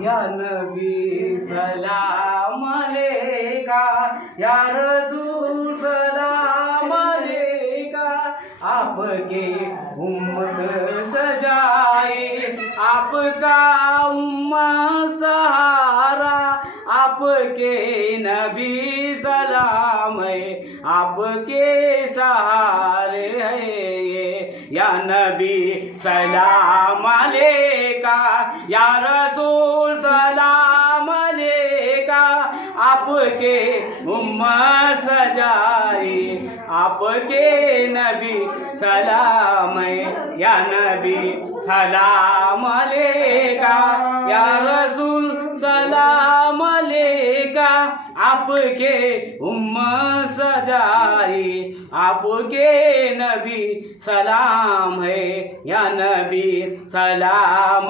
या नबी सलाम अलैका, या रसूल सलाम अलैका। आपके उम्मत सजाए, आपका उम्मा सहारा, आपके नबी सलाम है, आपके सहारे है ये। या नबी सलाम अलैका, या रसूल सलाम अलैका। आपके उम्मत सजाए, आपके नबी सलाम है। या नबी सलाम अलैका, या रसूल सलाम अलैका। आपके उम्मत सजाए, आपके नबी सलाम है। या नबी सलाम